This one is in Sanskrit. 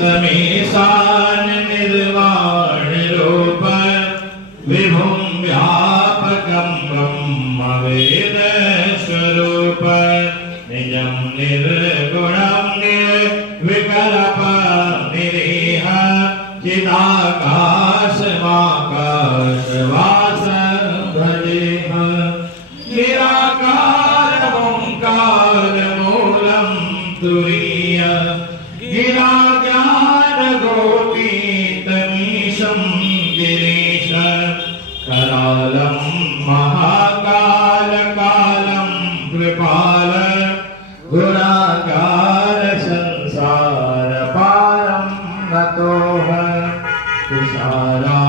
समीशान निर्वाण रूप विभुं व्यापकं ब्रह्म वेद स्वरूप निजं निर्गुणं निर्विकल्प निरीह चिदाकाशमाकाशवास भजेह निराकारमोङ्कार मूलं तुरीय गिराज्ञानगोपीतमीशं गिरीश करालं महाकालकालं कृपाल गुणाकार संसारपारं नतोः तुषारा